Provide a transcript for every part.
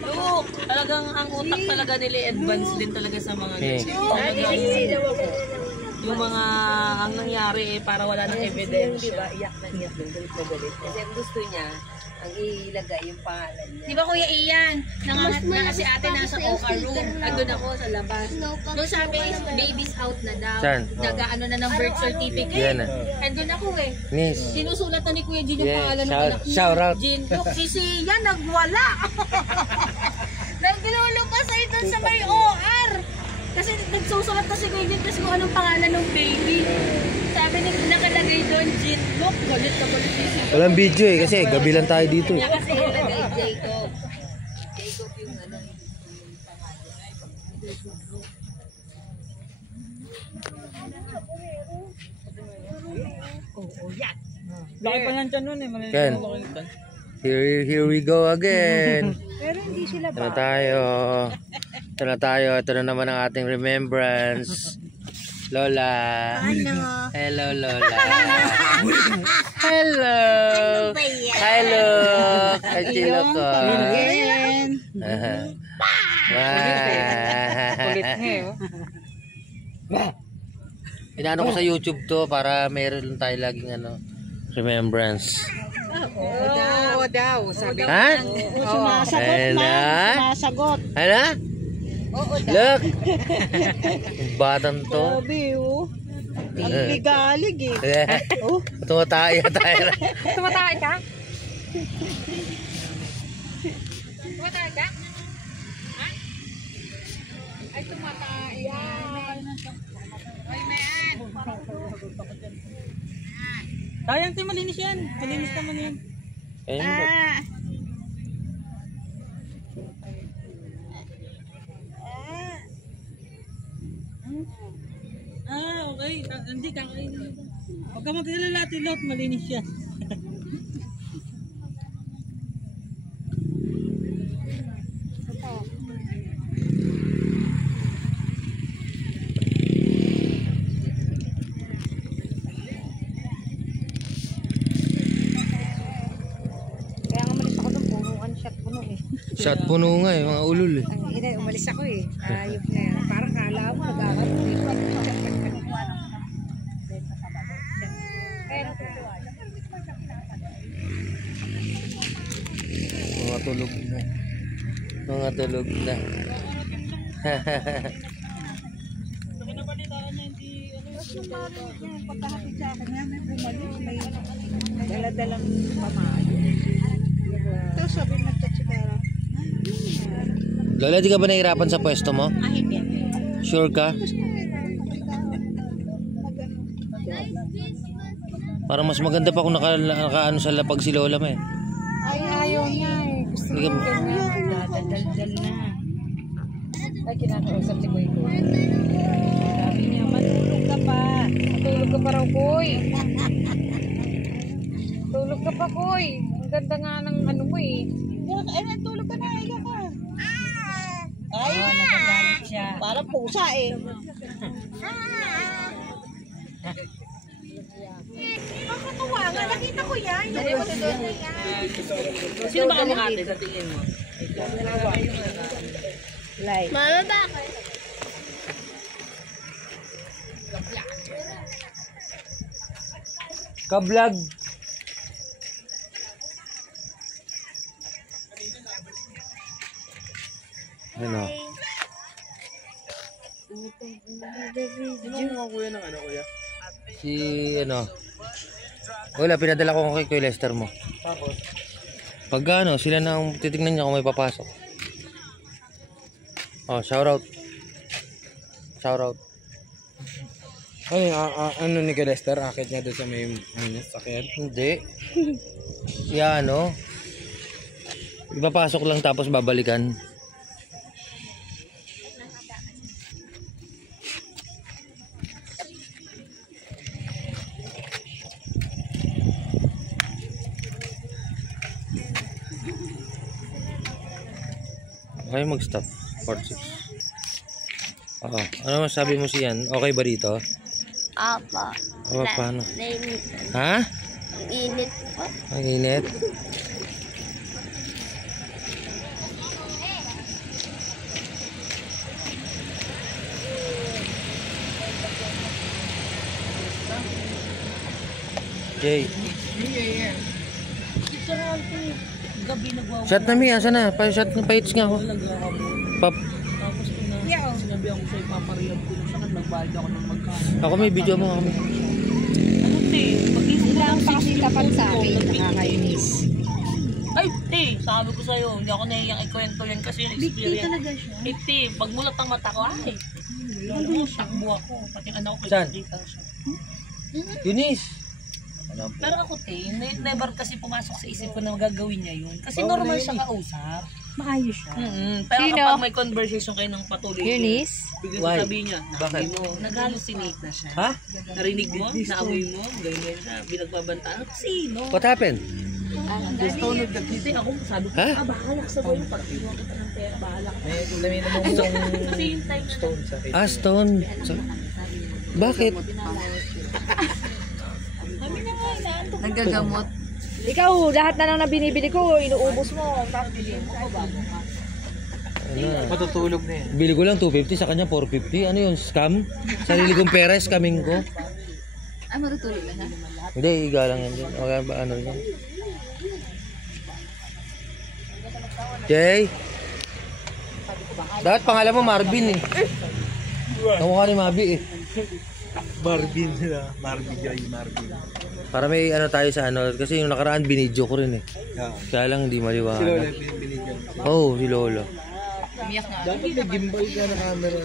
Look, talagang ang utak talaga nila advance din talaga sa mga yung mga ang nangyari para wala nang evidence. Diba, iyak na galit. Kasi gusto niya ang ilagay yung pangalan niya. Di ba Kuya Ian? Nangangat na kasi ate nasa OR room. Andun ako sa labas. Nung sabi, baby's out na daw. Saan? Nag-ano na ng birth certificate. Yan na. Andun ako eh. Nis. Sinusulat na ni Kuya Jin yung pangalan ng anak niya. Shout out. Jin. Look, si Sia nagwala. Naglulupas ay doon sa may OR. Kasi nagsusulat na si Kuya Jin kasi kung anong pangalan ng baby. Sabi ni nakalagay doon, Jin. Look, galit na galit si Sia. Walang video eh kasi gabi lang tayo dito. Kanya kasi ilagay Jacob. Jacob yung ano. Yan. Laki pa nga dyan nun eh. Ken. Here we go again. Pero hindi sila Ito na tayo. Ito na tayo. Ito na naman ang ating remembrance. Lola. Hello, Lola. Hello. Hello. Kachilo ko. Inaano ko sa YouTube to para meron tayo laging ano, remembrance. Oo daw. Sabi Ha? sumasagot Sumasagot. Ano? Look. Batang to. Sabi ang ligalig eh. Tumataya tayo. Tumatay ka? Tumatay ka? Ha? Ay, tumatay. Ay, man. Sayang tayo malinis yan. Malinis naman yan. Okay. Hindi, kakainin mo. Huwag ka mag-alala, Tilot. Malinis yan. Shot puno nga eh, mga ulol eh. Umalis ako eh. Ayop na yan. Parang kala mo nagkakaroon. Mga tulog na. Mga tulog na. Pagkakapit sa akin yan, may bumalik. May daladalang pamayo. Ito sabi nagtatsikara. Lola, di ka ba nahihirapan sa pwesto mo? Hindi. Sure ka? Parang mas maganda pa kung nakaano sa lapag si Lola mo eh. Ay, ayaw niya eh. Gusto Hindi ka ba? dadaldal na. Ay, kinakausap si Kuy Kuy. Sabi niya, matulog ka pa. Matulog ka pa raw, Kuy. Tulog ka pa, Kuy. Ang ganda nga ng ano mo eh. Ay, natulog ka na. Higa ka. Ay, nagagalit siya. Parang pusa eh. Nakakatuwa nga. Nakita ko yan. Sino ba kamukha ate sa tingin mo? Like. Mama, bakit? Ka-vlog. Ano? Sino mga kuya ng ano kuya? Si ano? Wala, pinadala ko kay Kuya Lester mo. Tapos? Pag ano, sila na ang titignan niya kung may papasok. Oh, shout out. Shout out. Ay, ano ni Lester? Akit niya doon sa may sakyan? Hindi. Ya ano? Ipapasok lang tapos babalikan. Okay, mag-stop. Part 6. Oo. Ano masabi mo siyan? Okay ba dito? Apa. O, paano? Nainitan. Ha? Ang init po. Ang init? Jay. Sa ate, gabi nagwawa. Shot na mi, asa na? Pa-shot na pa-hits nga ako. Pap. Tapos ko na, sinabi ako sa ipaparehab ko na saan, nagbayad ako ng magkano. Ako may video mo kami. Ano te, mag-isip lang pa kasi tapat sa akin, nakakainis. Ay, te, sabi ko sa'yo, hindi ako nahiyang ikwento yan kasi yung experience. talaga siya. Eh, te, pag mulat ang mata ko, ay, alam mo, takbo ako. Pati yung anak ko, Saan? kita siya. Eunice. Pero ako, te, never kasi pumasok sa isip ko na gagawin niya yun. Kasi normal siya kausap. Maayos siya. Pero Sino? kapag may conversation kayo ng patuloy, Eunice? biglang Why? sasabihin niya, Bakit? mo, nag-hallucinate na siya. Ha? Narinig mo, naamoy mo, ganyan siya, binagbabantaan. Sino? What happened? Kasi ako, sabi ko, Ha? bahala ka sa boy, pag kinuha kita ng pera, bahala ka. May ulamin mo Kasi yung time na stone sa head. Ah, stone. Bakit? Nagagamot. Ikaw, lahat na lang na binibili ko, inuubos mo. Tapos bilhin mo ko ba? Matutulog na yan. Bili ko lang 250, sa kanya 450. Ano yun? Scam? Sarili kong pera, scamming ko. Ay, matutulog na. Hindi, higa lang yan. Okay, ba, ano yan? Jay? Dapat pangalan mo Marvin eh. Kamukha ni Mabi eh. Marvin sila. Marvin Joy, Marvin. Para may ano tayo sa ano. Kasi yung nakaraan binidyo ko rin eh. Yeah. Kaya lang hindi Si Lola, maliwanag. binigyan. Oh, si Lolo. Dapat may gimbal ka na camera.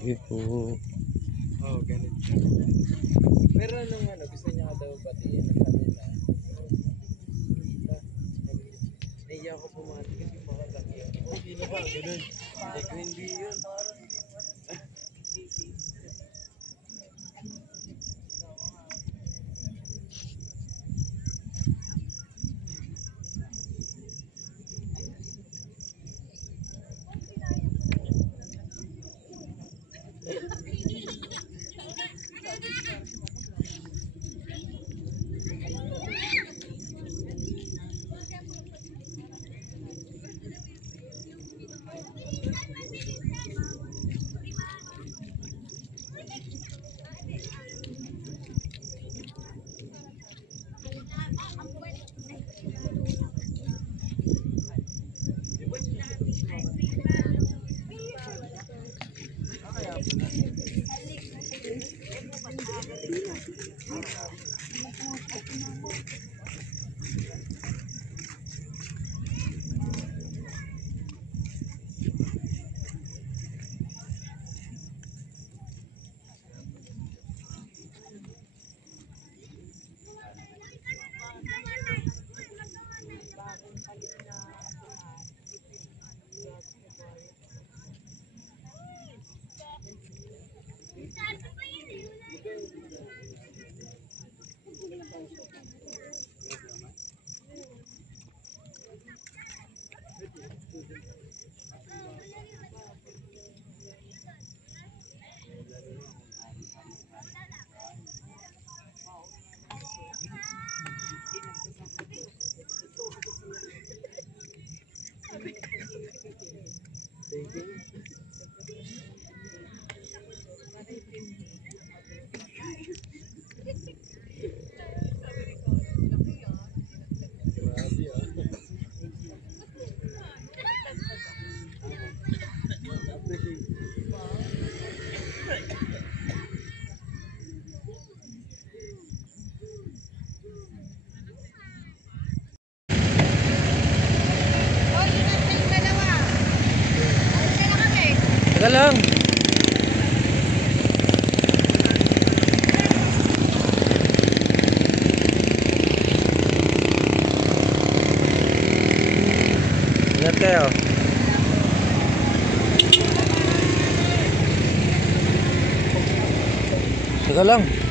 Sabi po. Oo, ganun siya. Pero nung ano, gusto niya ka daw batiin. Sabi na, naiya ako pumati kasi makalaki yun. Oh, hindi ba? Ganun. Hindi yun. lang. Ingat kayo. Teka lang.